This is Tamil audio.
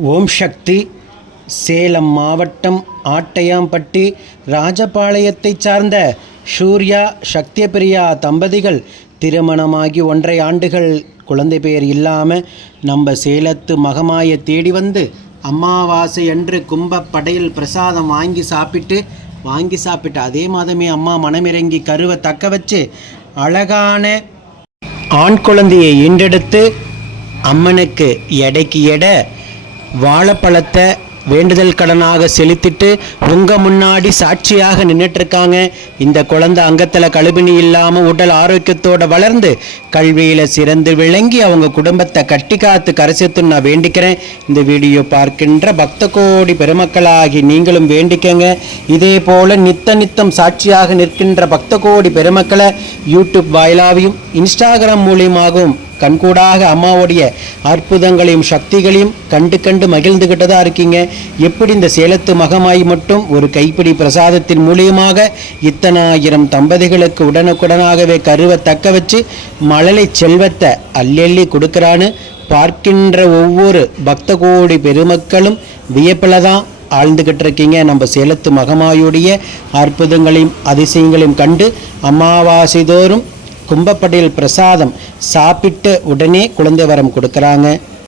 ஓம் சக்தி. சேலம் மாவட்டம் ஆட்டையாம்பட்டி ராஜபாளையத்தைச் சார்ந்த சூர்யா சக்திபிரியா தம்பதிகள் திருமணமாகி 1.5 ஆண்டுகள் குழந்தை பெயர் இல்லாமல் நம்ம சேலத்து மகமாயை தேடி வந்து அமாவாசை அன்று கும்பப்படையில் பிரசாதம் வாங்கி சாப்பிட்டு அதே மாதமே அம்மா மனமிறங்கி கருவை தக்க வச்சு அழகான ஆண் குழந்தையை ஈண்டெடுத்து அம்மனுக்கு எடைக்கு எடை வாழைப்பழத்தை வேண்டுதல் கடனாக செலுத்திட்டு உங்கள் முன்னாடி சாட்சியாக நின்றுட்டுருக்காங்க. இந்த குழந்தை அங்கத்தில் கழுபினி இல்லாமல் உடல் ஆரோக்கியத்தோடு வளர்ந்து கல்வியில் சிறந்து விளங்கி அவங்க குடும்பத்தை கட்டி காத்து கரைசத்துன்னு நான் வேண்டிக்கிறேன். இந்த வீடியோ பார்க்கின்ற பக்த கோடி பெருமக்களாகி நீங்களும் வேண்டிக்கங்க. இதே போல் நித்தம் சாட்சியாக நிற்கின்ற பக்த கோடி பெருமக்களை யூடியூப் வாயிலாகவும் இன்ஸ்டாகிராம் மூலியமாகவும் கண்கூடாக அம்மாவுடைய அற்புதங்களையும் சக்திகளையும் கண்டு மகிழ்ந்துகிட்டு தான் இருக்கீங்க. எப்படி இந்த சேலத்து மகமாய் மட்டும் ஒரு கைப்பிடி பிரசாதத்தின் மூலியமாக இத்தனாயிரம் தம்பதிகளுக்கு உடனுக்குடனாகவே கருவை தக்க வச்சு மழலை செல்வத்தை அள்ளி கொடுக்குறான்னு பார்க்கின்ற ஒவ்வொரு பக்த கோடி பெருமக்களும் வியப்பில் தான் ஆழ்ந்துகிட்டு இருக்கீங்க. நம்ம சேலத்து மகமாயுடைய அற்புதங்களையும் அதிசயங்களையும் கண்டு அமாவாசை தோறும் கும்பப்படையில் பிரசாதம் சாப்பிட்டு உடனே குழந்தை வரம் கொடுக்குறாங்க.